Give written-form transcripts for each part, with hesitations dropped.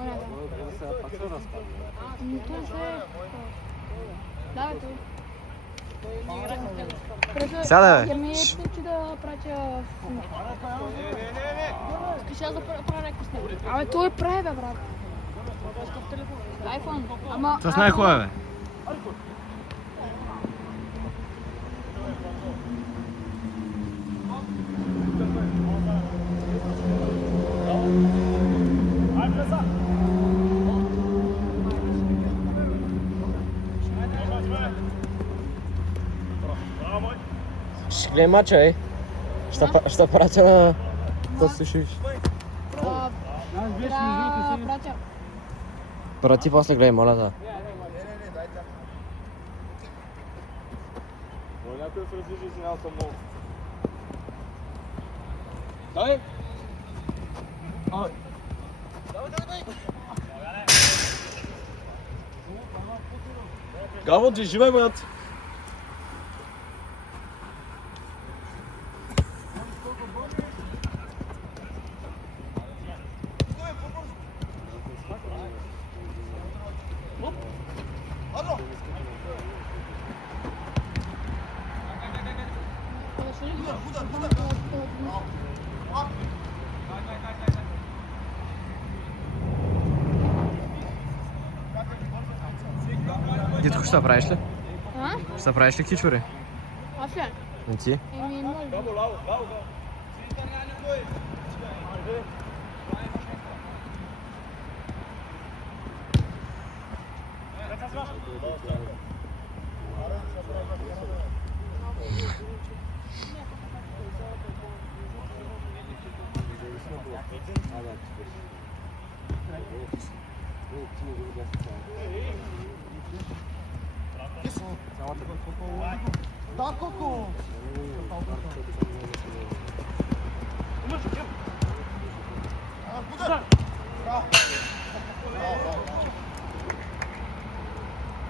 Оня, да. Това се... Да, бе, той. Сядай, бе. Ами ето, че да пратя... Скажи да правя някакво с него. Абе, той прави, бе, брат. Айфон. Ама... Това с най-хубава, бе. Ще гледам мача, ей. Ще пратя на... Да слушаш. Да пратя. Прати после гледай, моля, да. Някой се раздвижи, извинявам съм много. Дай! Давай! Гаво, ти живей, брат! Дитко, ще правиш ли? А? Ще правиш ли кичури? Аз ли? Не ти? Еми, може.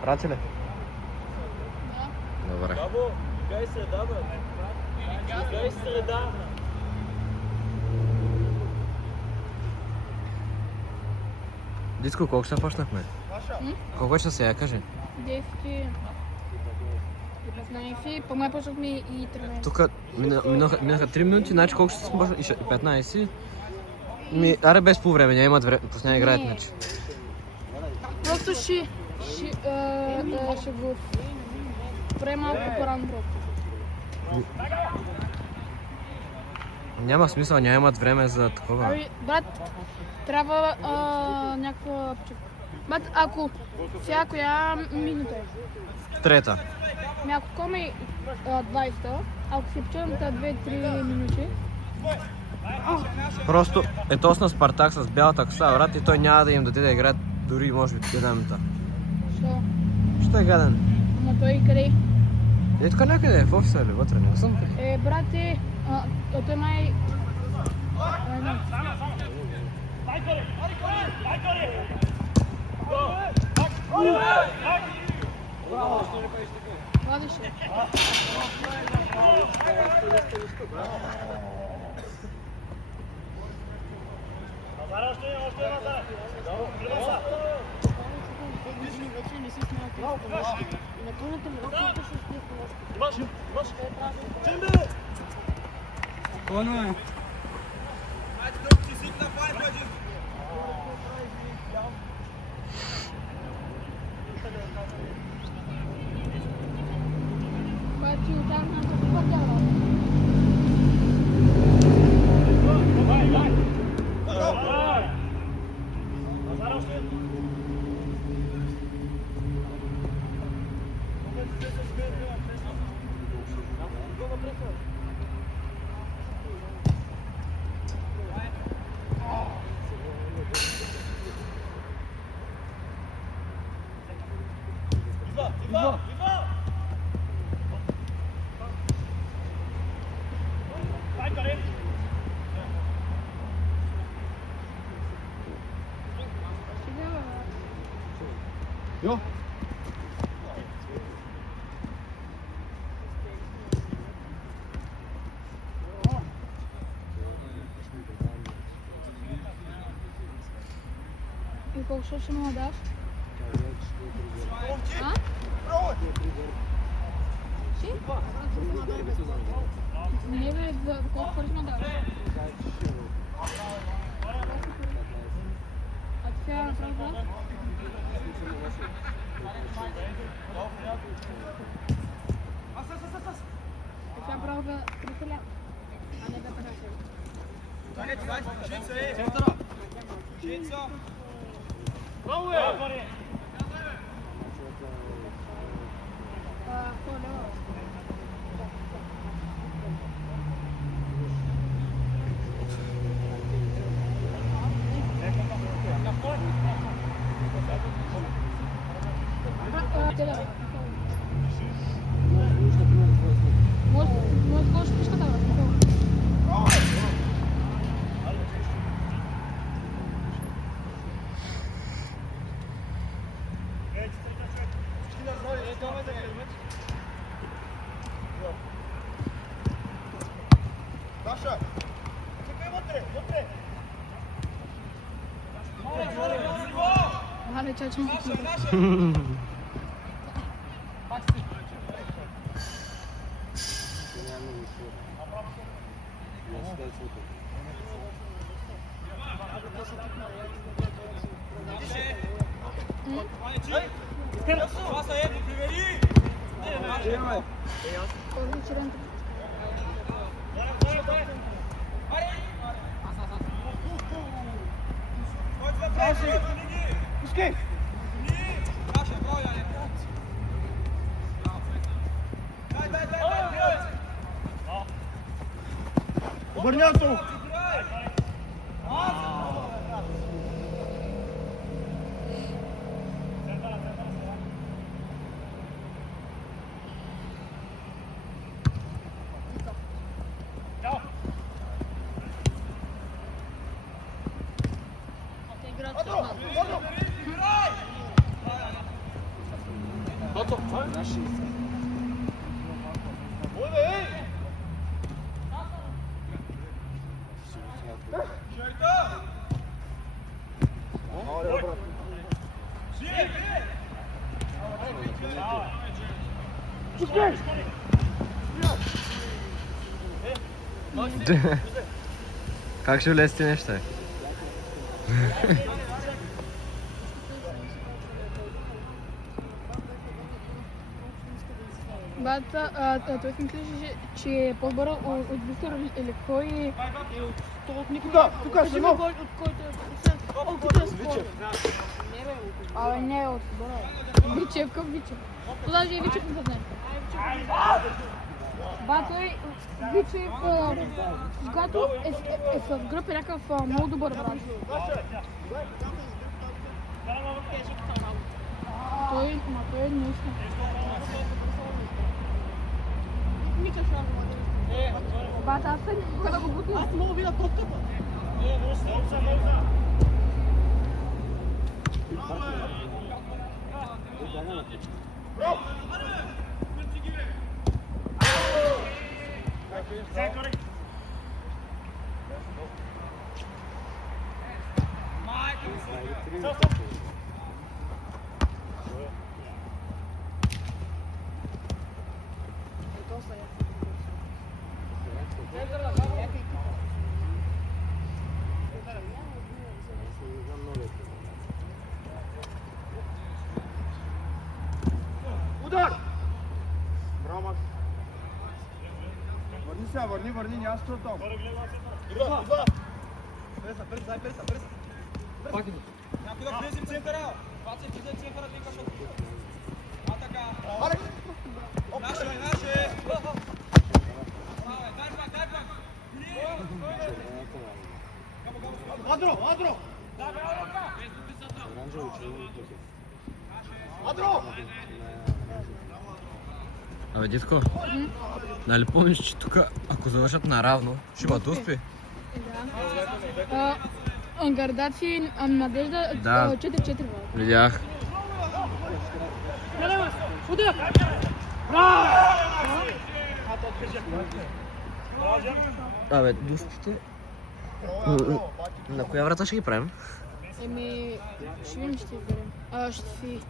Прати ли? Добре. Гаво, играй среда, брат. Играй среда. Дитко, колко ще почнахме? Колко ще сега, кажи? 10 и 15, по май почнахме и 13. Тук минаха 3 минути, значи колко ще се почна? 15? Аре без по време, нямат време, просто няма играят меч. Просто ще го прави малко по-рано просто. Няма смисъл, нямат време за такова. Ами, брат, трябва някаква... Брат, ако сега коя минута е? Трета. Ако коме 20, ако си печелим тази 2-3 минути, Просто е точно Спартак с бялата коса, брат, и той няма да им даде да играят дори може би една минута. що? Що е гаден? Ама той къде? Е тук някъде, в офиса или вътре, не съм. Брате, той май... Владише. Бачи, очаквам се попадя. Jo. И колко ще му даш? А? Си? Не бе, за колко пари му даш? А ти сега направо? Ти сега право да прителя, а не да прателя. Може да пишка да Hadi çarçın gitsin. Korku çiren. Обърнято! Как ще влезете неща? Бата, той си мислеше, че е по-добър от Виктор или кой? Тука, Сено! Абе не е от отбора. Вичев, към Вичев. То даже и Вичев не се знае. Ба, той Вичев, когато е в гръб, е някакъв много добър брат. Той е наистина. Бата, аз съм kada го бутна. Аз мога видя топката. Удар! Браво, Макс. Върни сега, върни, няма сто там. Два! Преса. Пак иде. Някой да влезе в центъра. Паци, влезе в центъра, ти кашат. А така. Алекс! Наше! Браво, дай пак! Адро! Адро! Абе, дитко, нали помниш, че тук, ако завършат наравно, ще бъдат успи? Да. Гардаци, Надежда, 4-4. Видях. Удар! Абе, дуспите... На коя врата ще ги правим? Ще видим, ще изберем. Ще си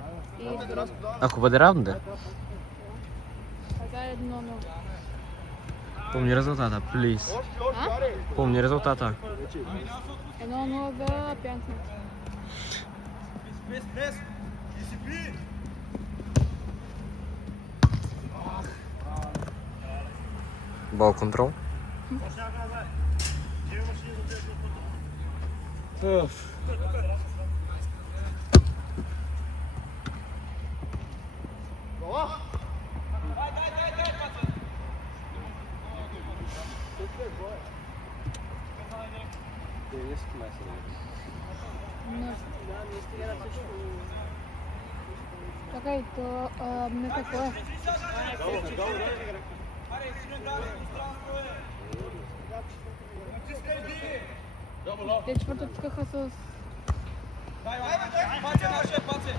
изберем. Ако бъде равно, да. Това е 1-0. Помни резултата, плиз. Помни резултата. 1-0 за пянката. Прес, прес! Дисциплин! Бал контрол. Чакай, то не какво е. Те четвъртъцкаха с... Паце наше, паце!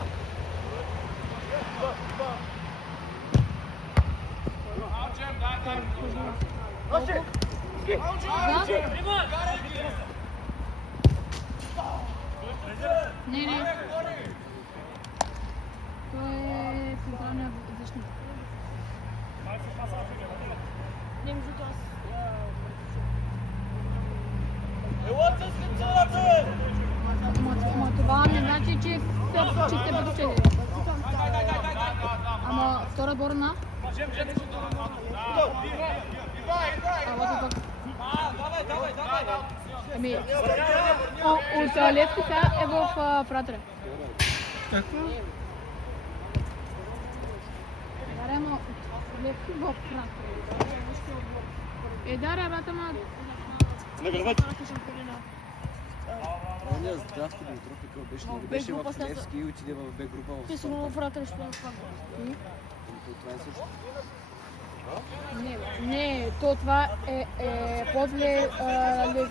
Не, не. Той е централния защитник. Не, между това Ама това не значи, че сте подучени. Ама втора отбор на? Ами, от Левски сега е в Фратре. Даре, ама от Левски в Фратре. Даре, брата, ама... Оня здравски Димитров, какъв беше, нали беше в Левски и отиде в Б група в Те са много Фратре, ще е това. Това е също. Не, то това е после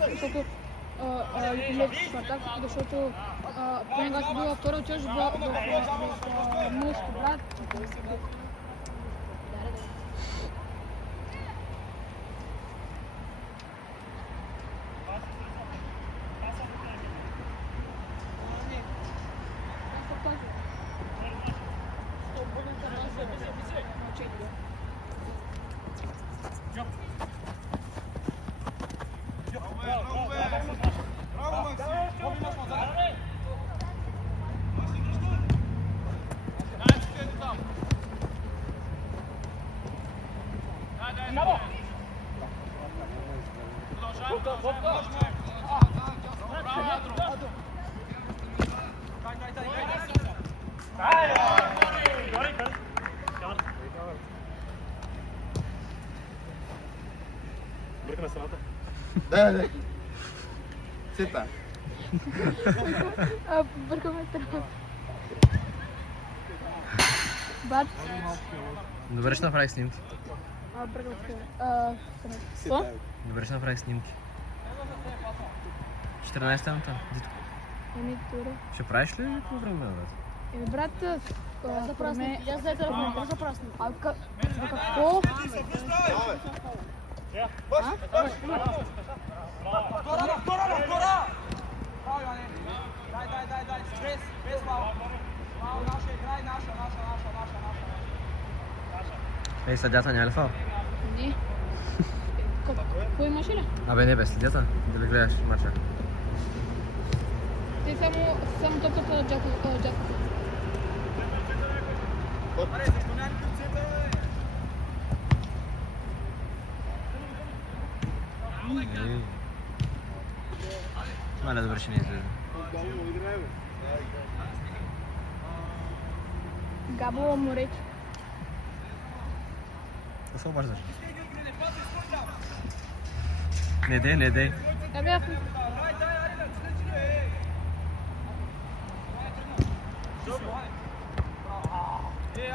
защото Левски Спартак, защото поне аз била втора учаш в мъжки брат. Бъркаме страната. Да. Сета. Бъркаме страната. Бат. Добре, ще направих снимки. Какво? Добре, ще направих снимки. 14-та минута, Дитко. Тура. Ще правиш ли по време, брат? Брат, Запрасни. Я за это за запрасни. А какво? Втора! Право, Иване! Дай! Без фал! Фал наша, играй наша. Ей, съдята няма ли фал? Не. Какво имаше ли? Абе не бе, съдята. Да ли гледаш мача? Те само топката Джаков. Аре, защо няма никакъв център, бе? Маля, добре, ще не излезе. Габо Мореч. Да се обързаш. Не дей. Абе,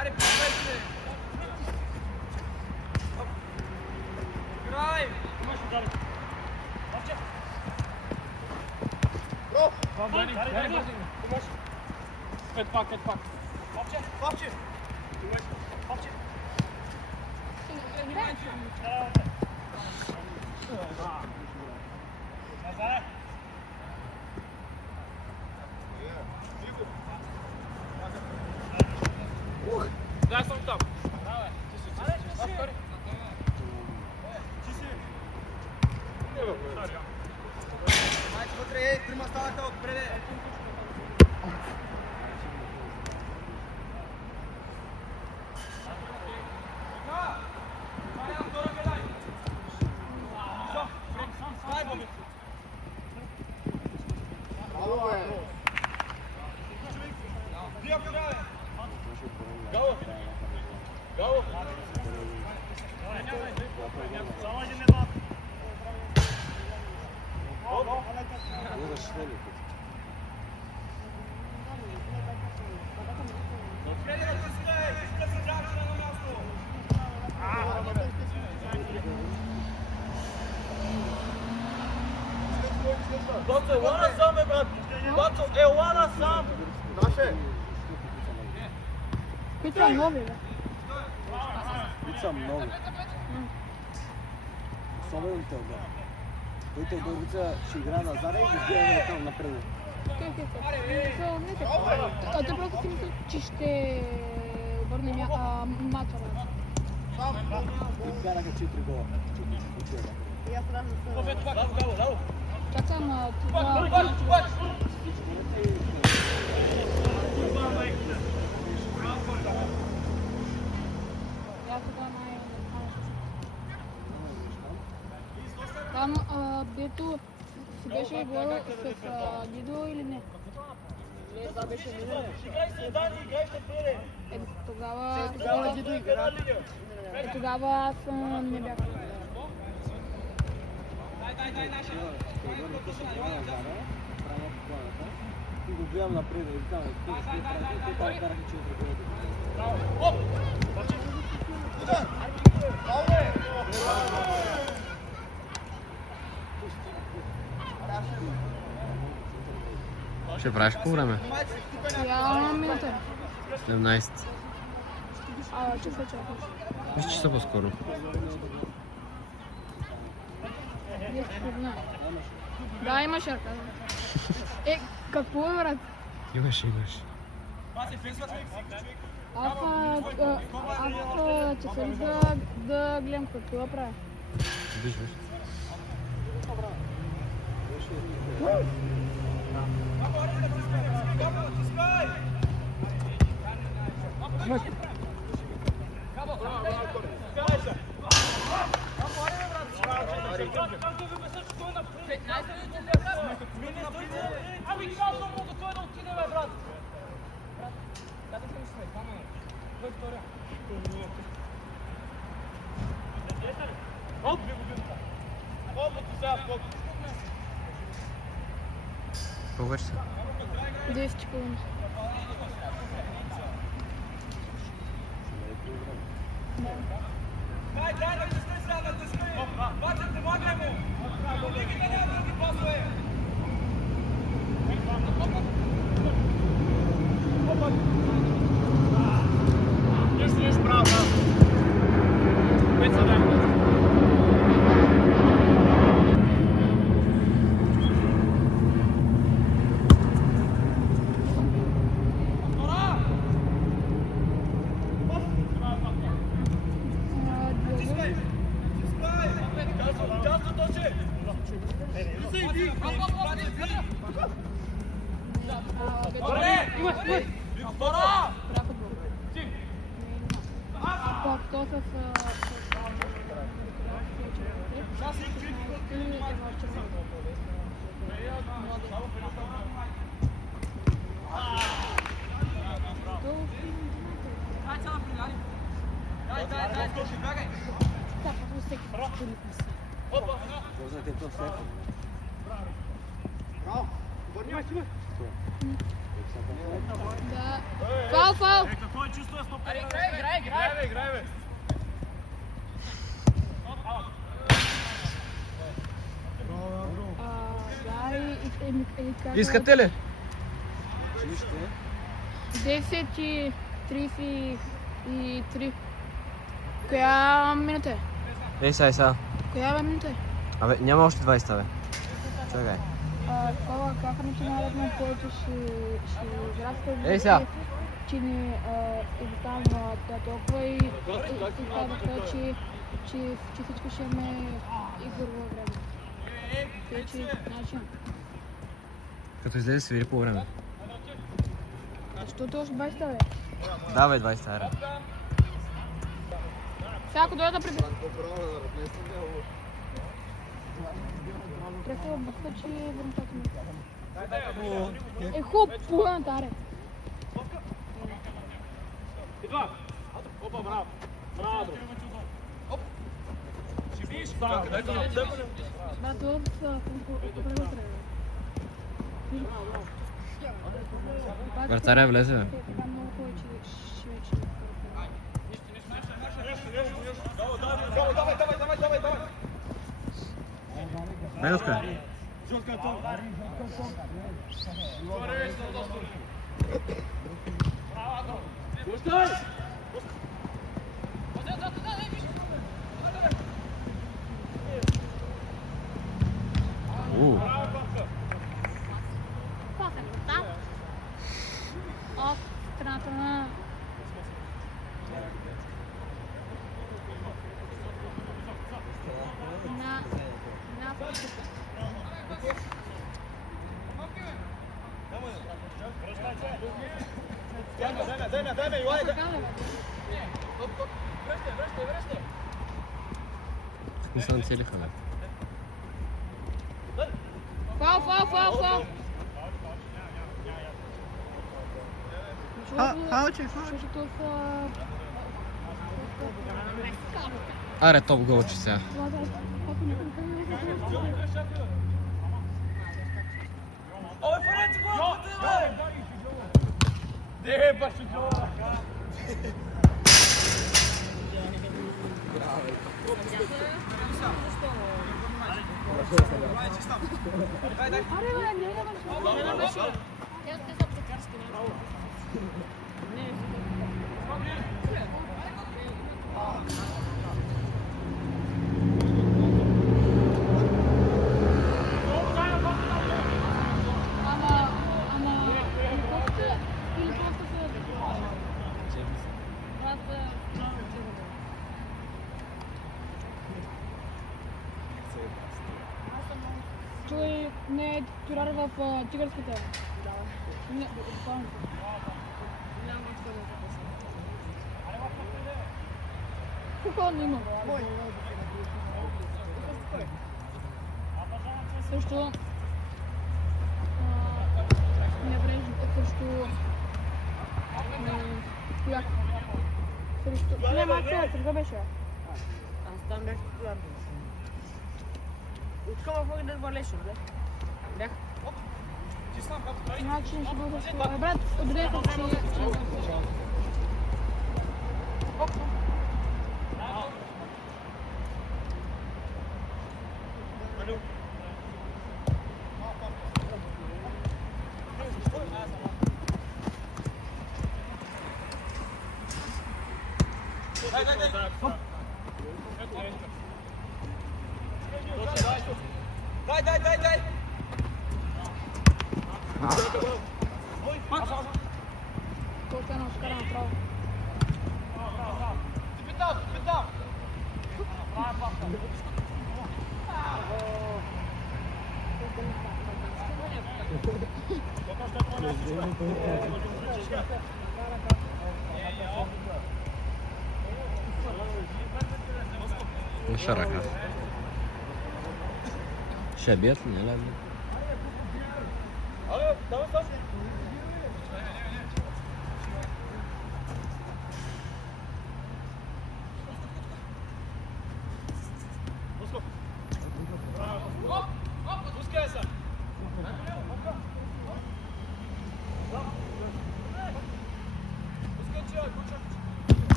Аре, пускай се! Играй! Пет пак. Папче! впечатление. Бацо, ела насам, бе, брат! Бацо, ела насам! Наше! Които са нови, бе. Които са много. Особено Теодор. Той Теодорица ще играе на заден и го гледаме там напред. Той просто си мисля, че ще обърне мача. И вкараха 4 гола. Чакам Там, дето си беше говорил с Дидо или не? Не, това беше Дидо. Играй се, Дани, играй се, Пире! Тогава Дидо игра. Тогава аз не бях. Дай, наша! И го гледам напред и викам, те там вкараха 4 гола. Оп! Ще правиш по време? Я минута. 17. Часа чакаш. Виж, че са по-скоро. Да, имаш ръка. Какво е, брат? Имаш. Аз часа ли да гледам какво правя? Виж. Ами казвам му да той да отиде, бе, брат! Оп! Оп, сега, скок! Колко вече са? 10 Дай, да ти сме сега, да ти сме! Бача, помагай му! Лигите няма други пасове! Еш прав, да! Пет са, дай! Познате то всеки. Браво! Върни, стига! Да. Фал! Какво е чувство с топка? Играй, бе! Искате ли? Вижте. 10:33. Коя минута е? Ей сега. Коя минута е? Абе, няма още 20, бе. Чакай. Такова как начинаем, който ще играят Ей сега! че не там толкова и казаха, че всичко ще имаме игрово време. Вече начин. Като излезе свири по време. Защото още 20 бе. Давай 20 ара. Сега ако дойда да прибира. Трябва да бъда, че върна тази минута. Хуб, пуган таре. Идва! Опа, браво! Браво! Оп! Ще видиш? Дай го на теб. Да, това е Вратаря влезе. бе. Така много повече ще Белка. От страната на... Дай ме, Илай! Не са нацелиха, бе. Фау! Защото Аре, топ голче сега. Той не е титуляр в тигърските. Не, буквално. Какво не има? Също не врежда, също кояк. Също... Не, Максия, сега беше. Аз там бях популярен. Откъм мога да валеше, бе? Бях. Значи ще бъде също. Брат, отберете си. Дай! Колко едно скара направо. Питам! Наша ръка. Ще бият ли, не ли?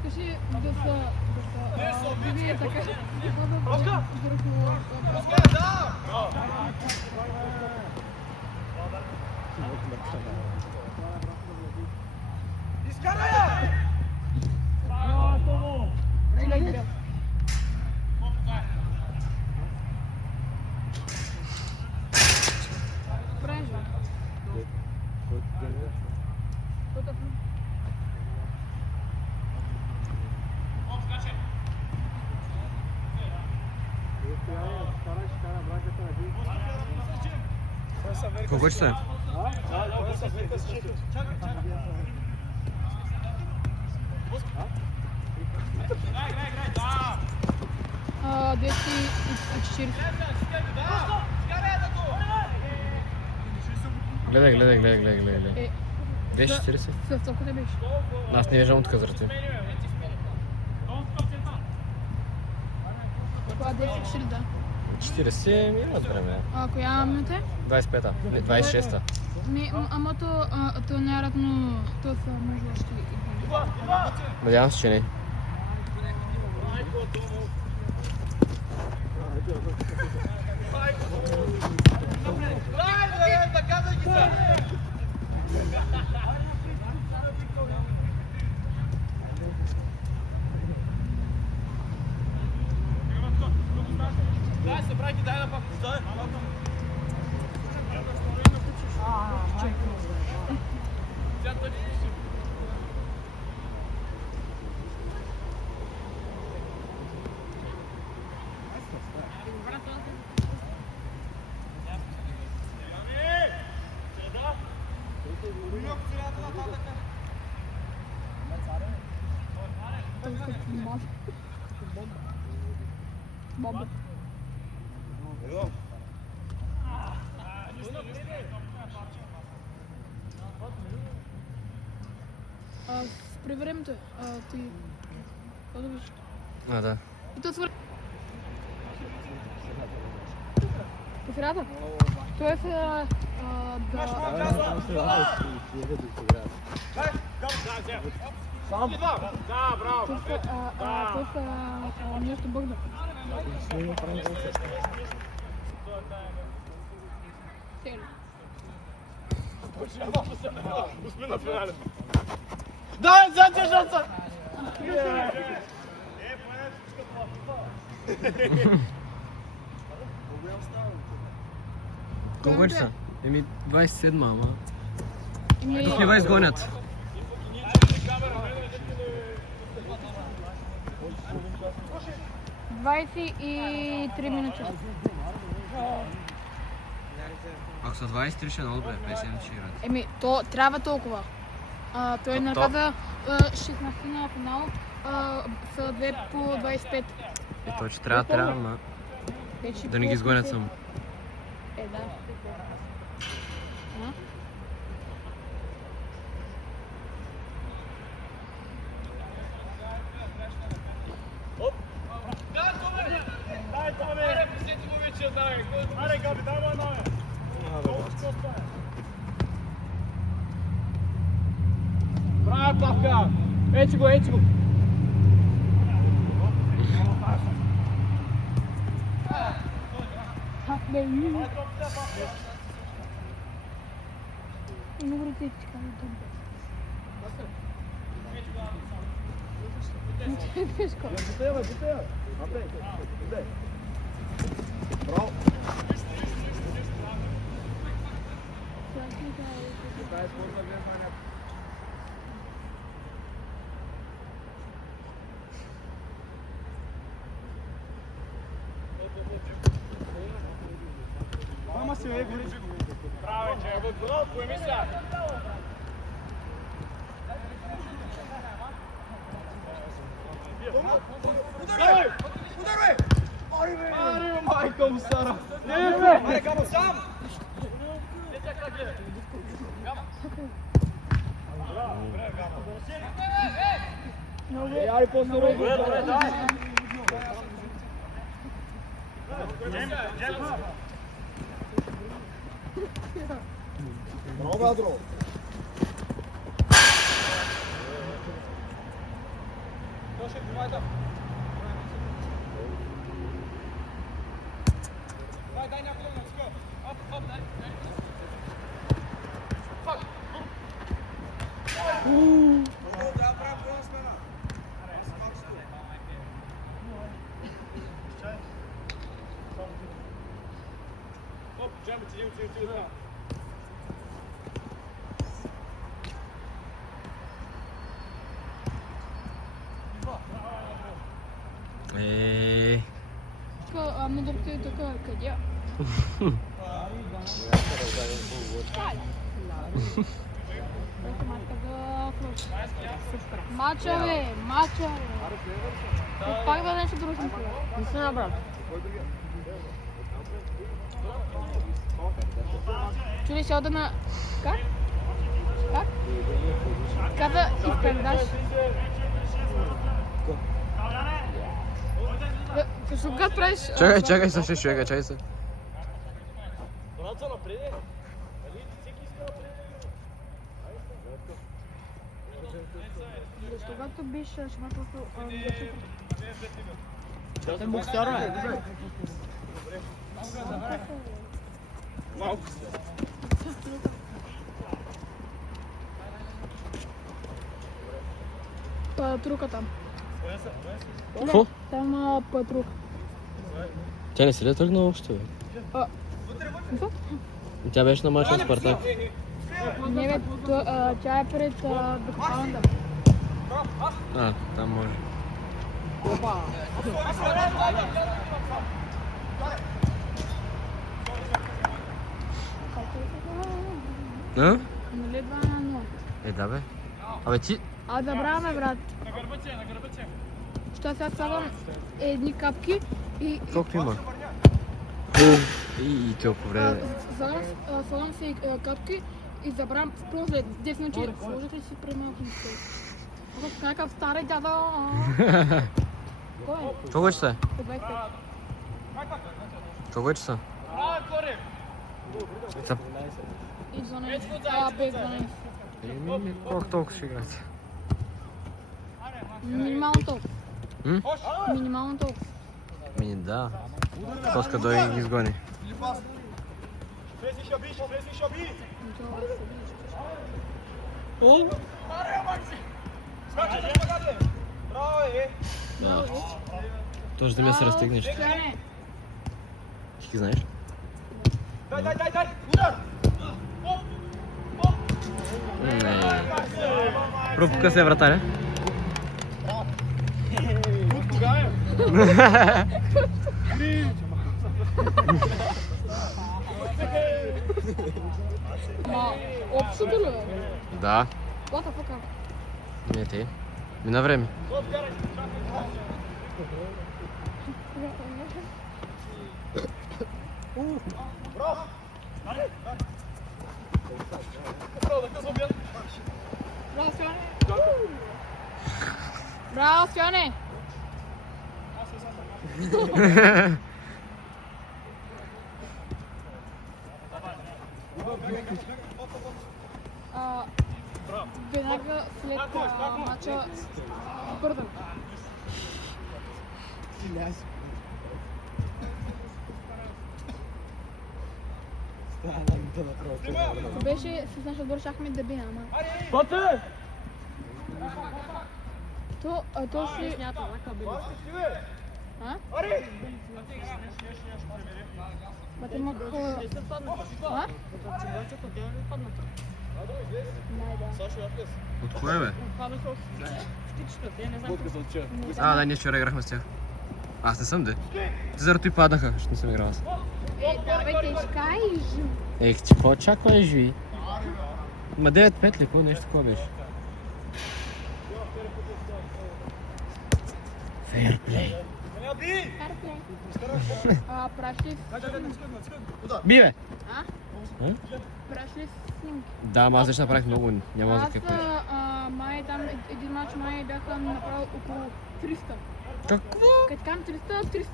Скажи да са вие така. Изкарай я! Колко ще се? Десет и 40. Гледай. 240? С толкова не беше. Аз не виждам от къзрата. Коя 10-4, да. 40 имат време. А коя минута е? 25-та, не, 26-та. Ама то най-вероятно то са може още и Надявам се, че не. Баба. При времето ти... Какво да виж? А, да. И то свърши. По средата? Тоест да... Тоест нещо бъгна. Сели. Да, задержаться! Колко вече са? Еми 27, ама. Еми, Тук ни ва изгонят. Двадесет и 3 минути. Ако са 23, ще е много добре, 50 ще играят. Еми, то трябва толкова. Той наказа 16 на финал са 2 по 25. И то, че трябва, ама Вече да не ги по изгонят 50. само. Да. А? Браво, Павка! Ечи го, ечи го! Много ръцете там. Тежко. Браво! Мама си е гори. Браво, че браво, поеми се. Ударай! Ударай! Аре, майка му Сара! Не, бе! Аре, камо сам! Аре, по-здорово! Браво, Бадро! Дай някой да го. Оп, дай. Фак. Да, право, първа смена. Оп, джамби, ти. Ами да ти тук къде? Мача, бе! Пак да нещо друго съм правил. Не се набрал. Чули се ода на... Как? Как да изпредаш? Когато правиш... Чакай се, ще човека, чакай се. Когато биш шматото... Ten bokstara je. Патрука там. Какво? Там патрук. Тя не си ли тръгна още, бе? Какво? Тя беше на матча с Спартак. Не бе, тя е пред докопалната. А, там може. А? Нали 2-0? Да бе. Абе ти... Да браво, брат. Що сега слагам едни капки и... Колко има? И толкова време. Слагам си капки и забравям после 10 минути. Сложите ли си премалко на стол? Някакъв старый дядо. Кой е? Какво вече са? По 25. Какво вече са? И 12. Без 12. Колко толкова ще играете? Минимално толкова. Минимално толкова. Мини, да. Тоска дой ги изгони. Тоже да ме се разтегнеш. Стояне. Ти ги знаеш? Дай! Удар! Не. Пропука се вратаря. Ма, общото ли е? Да. What the fuck? Не ти. Мина време. Браво, Стояне! Браво, Стояне! Веднага след мача бърдам. Ако беше с наш отбор, щяхме да бина, ама... То си... А? Бате мак... А? От кое, бе? Да, ние вчера играхме с тях. Аз не съм, де. Ти заради и паднаха, ще не съм играл аз. Да, бе, те скайж. Ех, ти какво очакваш, ви? Ма 9-5 ли, какво нещо такова беше? Фейрплей. Прашли... Би, бе! А? Прашли снимки. Да, ама аз вече направих много, няма за Аз какво. май там един мач май бяха направил около 300. Какво? Като кам 300.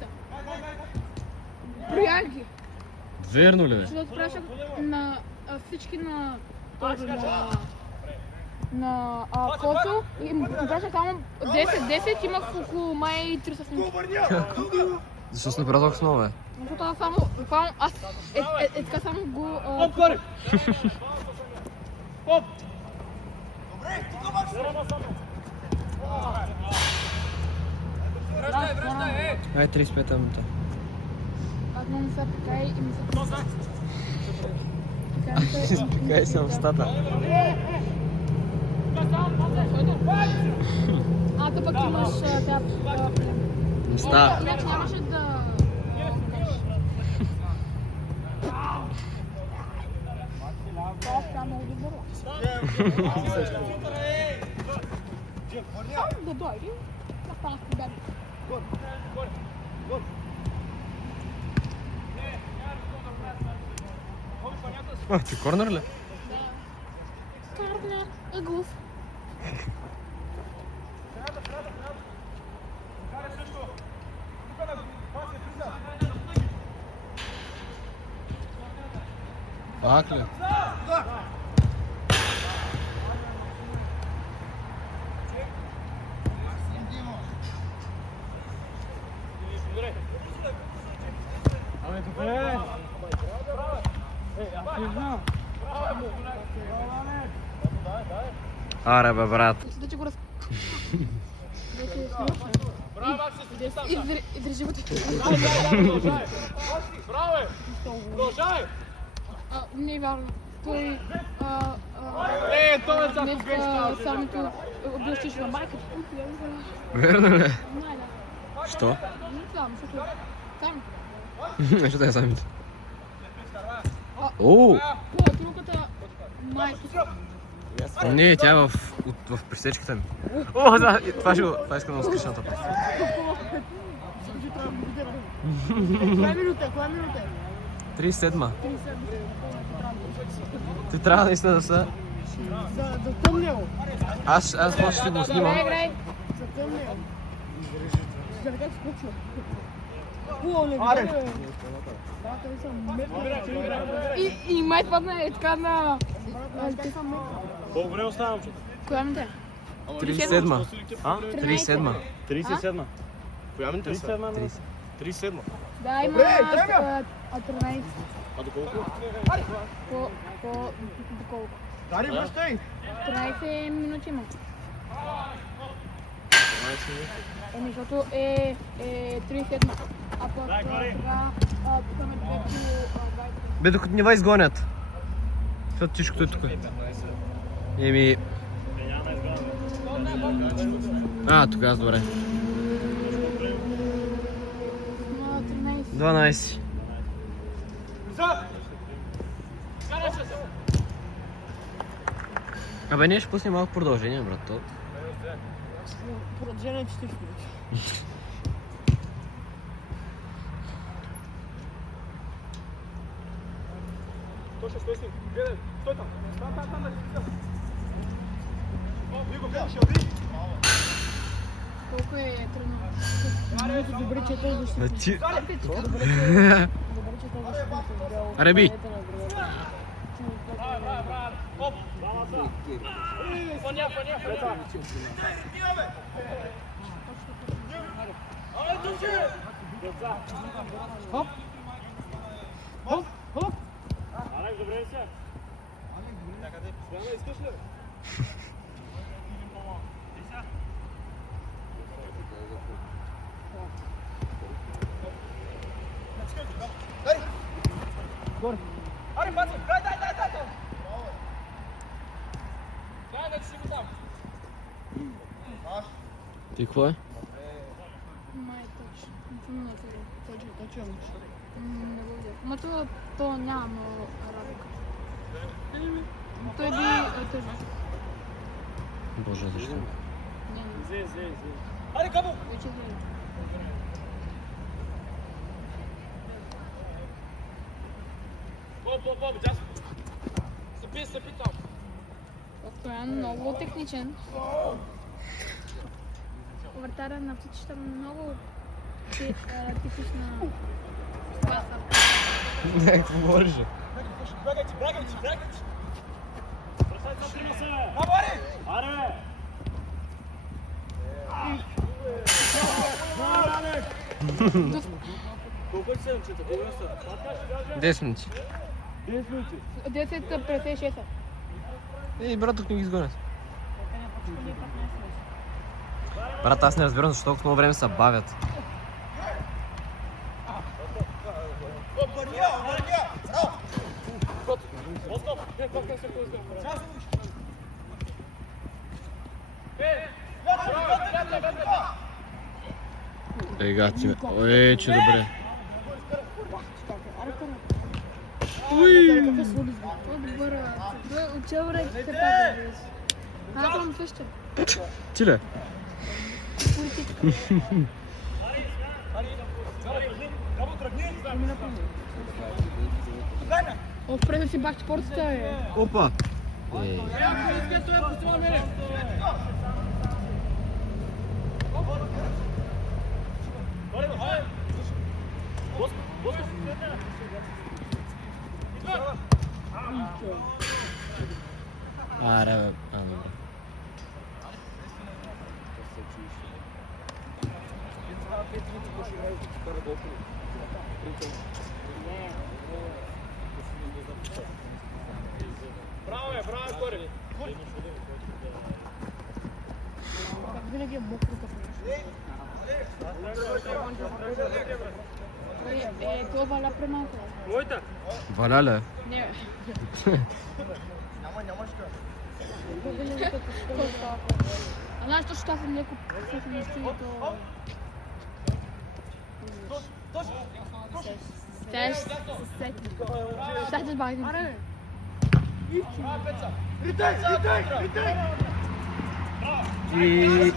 Броях ги. Верно ли, бе? Защото прашах на всички на този на фото и му прашах само 10, имах около май 300 снимки. Защо си направил толкова много, бе? Защото аз само, аз така само го... Ай, 35-та минута. Аз не са така и ми се... Пикай се в стата. То пък имаш тя... Не става. Иначе нямаше да... Това е много добро. Само да дойде. Да стана с тебе. Ти корнер ли? Корнер, ъгов. Пак ли? Абе, добре! Аз не знам. Аре бе, брат. Да че го раз... Да че смирочне. И държи го ти. Браво! Продължай! Не е вярно. Той... Това е за днеска самото облъщиш на майка. Верно ли? Най-да. Що? Не знам, защото... Там. Що те е самите? Ооо! Труката... Майка. Не, тя е в пресечката ми. О, да, това искам да му скришна топа. Коя минута? Коя минута? 37-ма. Ти трябва наистина да са... За тъмнело. Аз може ще го снимам. Играй. За тъмнело. За как скучва. Хубаво не Аре! И май падна е така на... Колко време оставам, че? Коя ми те? 37-ма. А? 37-ма. 37. Коя минута са? 37. Да, има 13. А до колко? Доколко? Дари, връщай! 13 минути има. Защото е 37. А пък сега пускаме 20. Бе, докато ни ва изгонят. Защото всичкото е тук. Еми... тогава добре. 13. 12. Абе, ние ще пуснем малко продължение, брат. То. Продължение 40 минути. Точно, стой си. Гледай, стой там. Там, да ти Виго, гледай, ще оди. Колко е трудно. Добре, че той защитник. Ти... Добре, че той защитник. Аре, би! Оп! Фоня! Хоп! Хоп! Алекс, добре ли си? Някъде? Стояна, искаш ли? Горе! Аре, паци! Дай! Дай да си го там! Ти какво е? Май точно. Точно. Не го взех. То няма много работа. Той би... Боже, защо? Не. Зе. Аре, кабо! Вече гледам. Поп, джаз! Съпи там! Постоянно много техничен. Вратаря на птичета много типична класа. Не, какво говориш? Бягайте! Бросай за 30! Браво, Аре! Колко е 7 чета? Колко са? 10 минути. 10 минути. 10:56. Ей, брат, тук не ги изгонят. Брат, аз не разбирам защо толкова много време се бавят. Гати, ой, че добре. Добре. От чего време се пада? Аз съм също. Ти ли? Преди си бах спортата е. Опа! Аре, бе. А, добре. Браво, Кори! Как винаги е мокро като това валя премалко. Моята! Валя ли? Не. А знаеш точно това млеко се не стои то... Сега ще сбавим. И...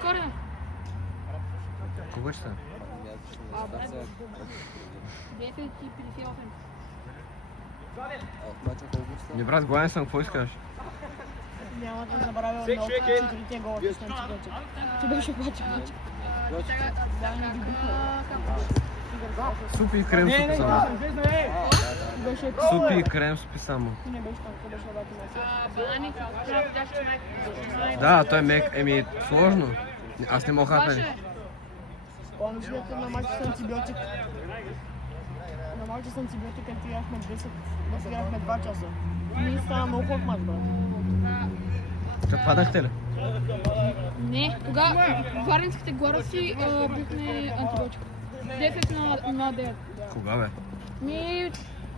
Корня. Кого ще? 10:58. Ми брат, главен съм, какво искаш? Няма да забравя от много четирите гола в Станчи. Ти беше плача. Супи и крем супи само. Беше Супи и крем супи само. Ти не беше там, ти беше обаче на банани. Да, той е мек, еми сложно. Аз не мога хапен. Помниш ли на матч с антибиотик? На матч с антибиотик, като яхме 10, да свирахме 2 часа. Ние стана много хубав матч, брат. Те падахте ли? Не, тогава варненските гора си бихме антибиотик. 10 на 9. Кога бе?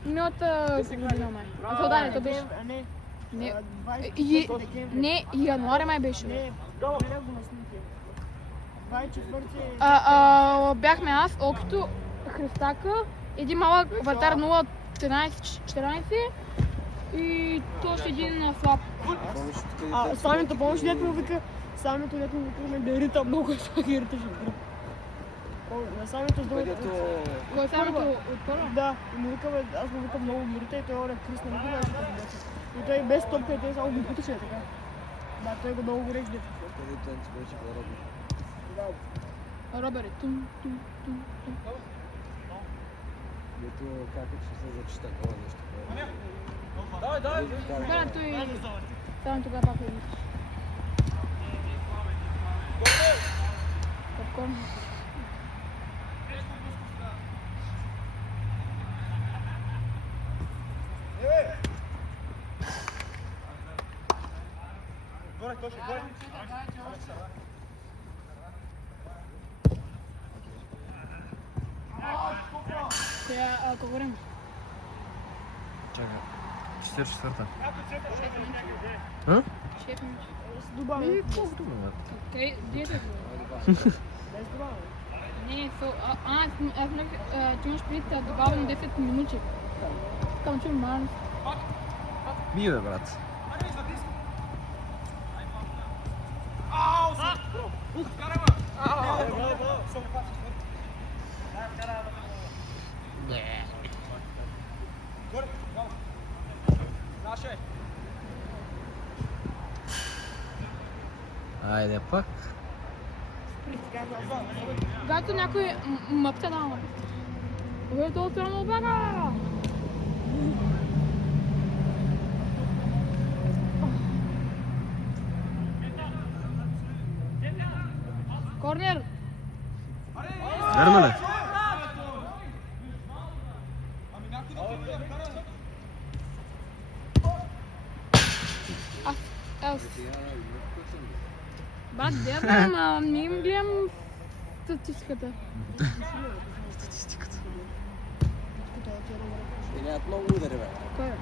Миналата година май. А да, не, то беше. Не, Не, 24 декември. не, януари май беше. Не, гледах го на снимки. 24 Бяхме аз, Окито, Христака, един малък вратар 0-13-14 и точно един слаб. Самито, помниш ли дето му вика? Самито дето му вика, ме рита много, това ги риташе. На самито с другото. Кой е самото от първа? Да, и му вика, аз му викам много ги рита и той оре Крис на вика, и той без топка и той само го буташе така. Да, той го много гореш дето. Робери, тум. Дето как ще се зачита гола нещо. Давай! Добре, той само тогава пак е. Попкорн. Горе, горе! Сега, ако говорим, Чакай. 4-4. 6 минути. Добавя. Къде, где е? Без добавя. Не, ти имаш предвид добавено 10 минути. Към чур ман. Бие бе, брат. Айде пак. Когато някой мъпта дама. Което от страна обяга! Корнер! Верно ли? Аз. Брат, гледам, не им гледам статистиката. И нямат много удари, бе. Кой е?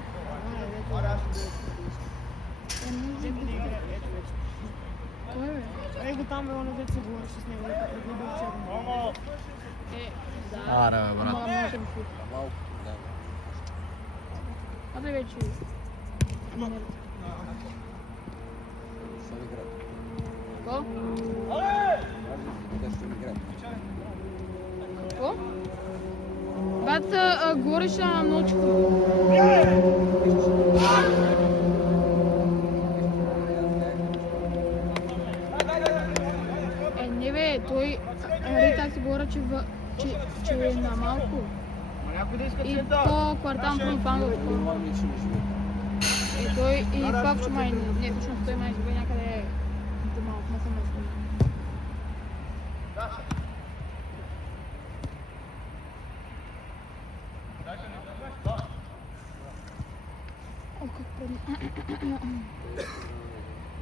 Кой е? Его там е оно дето се говореше с него, като прегубил черно. Да. Аре бе, брат. Ама може да фут. Малко, да. Абе вече. Сами играят. Какво? Те ще играят. Какво? Играта гореше на нощко. Не бе, той Рита си говоря, че е на малко. И по квартал профанга. Той и Павчо май, не, всъщност той май живее някъде за малко, не съм разпомня. О, как предни...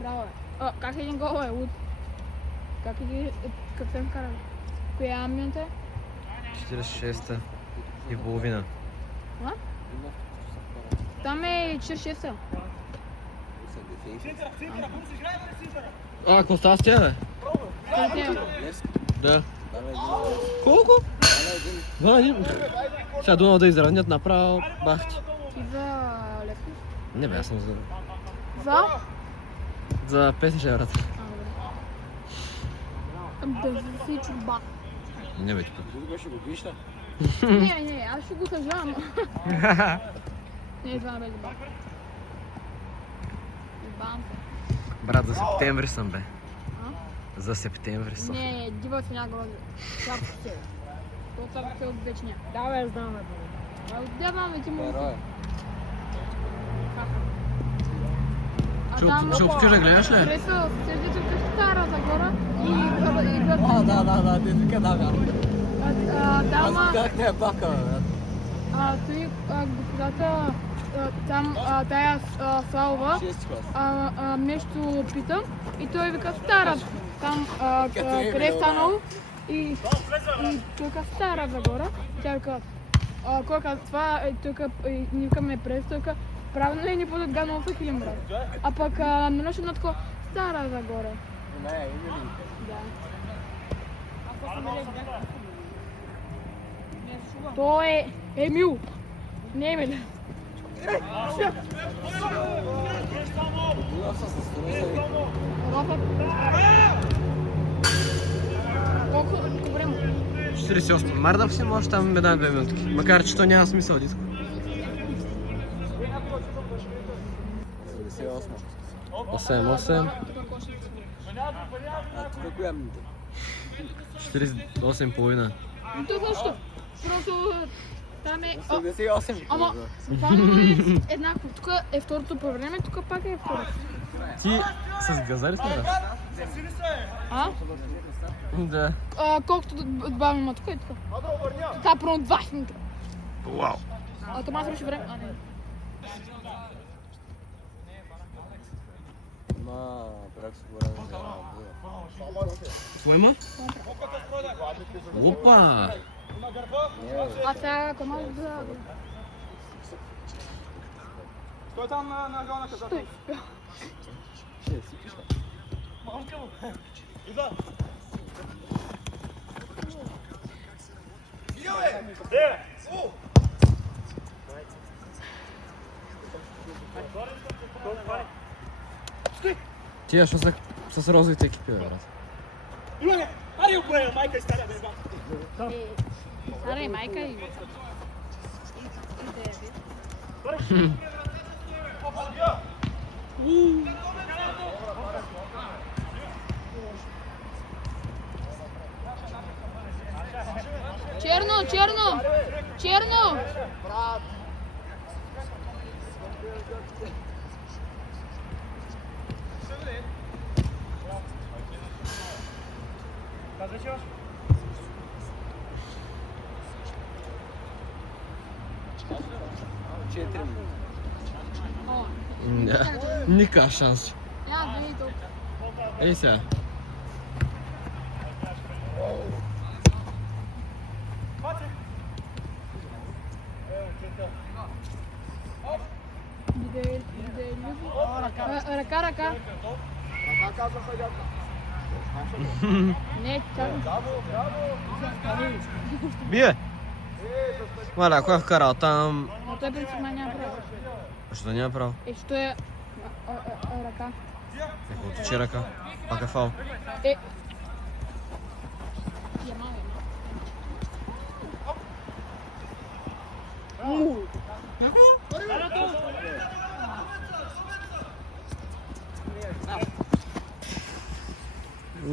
Браво, бе. Как един гол е? Как се вкара? Коя минута е? 46-та и половина. А? Там е 46-та. Какво става с тя, бе? Да. Колко? 2-1. Сега Дунал да изравнят направо бахти. Ти за Левски? Не бе, аз съм за... За? За ПСЖ, брат. Да си чуба. Не бе, типа. Друго беше го виж ли? Не, аз ще го съжалявам. Не, това не бе забавно. Забавам се. Брат, за септември съм, бе. А? За септември съм. Не, дива си някога. Слабо се. Това слабо се от вечния. Да, бе, знам, бе. Да, маме, ти му. Герой. Ще отиш да гледаш ли? Преса, седи тук в Стара Загора и Да, те тук да, вярно. там Аз как не е бака, бе. той господата там тая салва 6 клас. нещо питам и той вика Стара там къде е станало и тук Стара Загора. Тя вика кой каза това тук ни викаме през тук правилно ли ни подат гано 8000 брат. А пък минаше на такова Стара Загора. Не, има ли? Да. Той е Емил. Не Емил. Била съм с Руса. Рафа. Колко време? 48. Мардав си може там една-две минутки. Макар че то няма смисъл диско. 78. 8-8. А тук коя минута? 48,5. То също. Просто там е... 88. Ама, това е еднакво. Тук е второто по време, тук пак е второто. Ти с газа ли си, брат? А? Да. Колкото добавим, ма тук е така. Така, прямо 20 минути. Вау. Това свърши време. А, не. Ма, прак се говоря за Буя. Какво има? Опа! А сега команда да... Стой там на гол на казата. Ще сипиш ли? Идва! Тия що са с розовите екипи, бе, брат. Иване, ари обоя, майка и стария безба. Стара и майка и... Черно, черно! Черно! Разрешиваш? Четири минути. О, Да. Никакъв шанс. я да и тук. Ей сега. Ръка, ръка. Не, чакай. Бие! Маля, кой е вкарал там? Но той принцип няма право. Защо няма право? Що е ръка? Какво тече ръка? Пак е фал.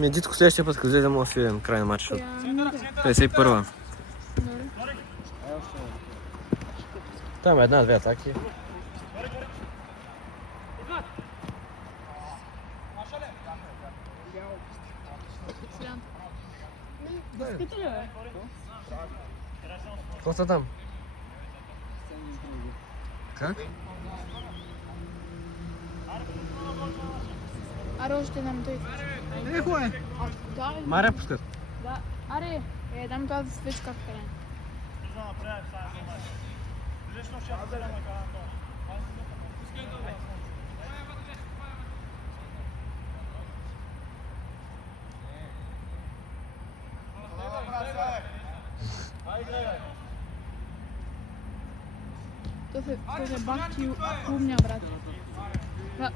Ми дітку следващия път, като излезем, още видим край на матча. Я не знам. 51-а. Добре. Там е една-две атаки. Селян. Искате ли, бе? Какво са там? Как? Аре, още една минута и Е, хубаво. Да, Мария пускат. да. Аре, дам това да се свечи как край. To se bachti umnja, brat. Da.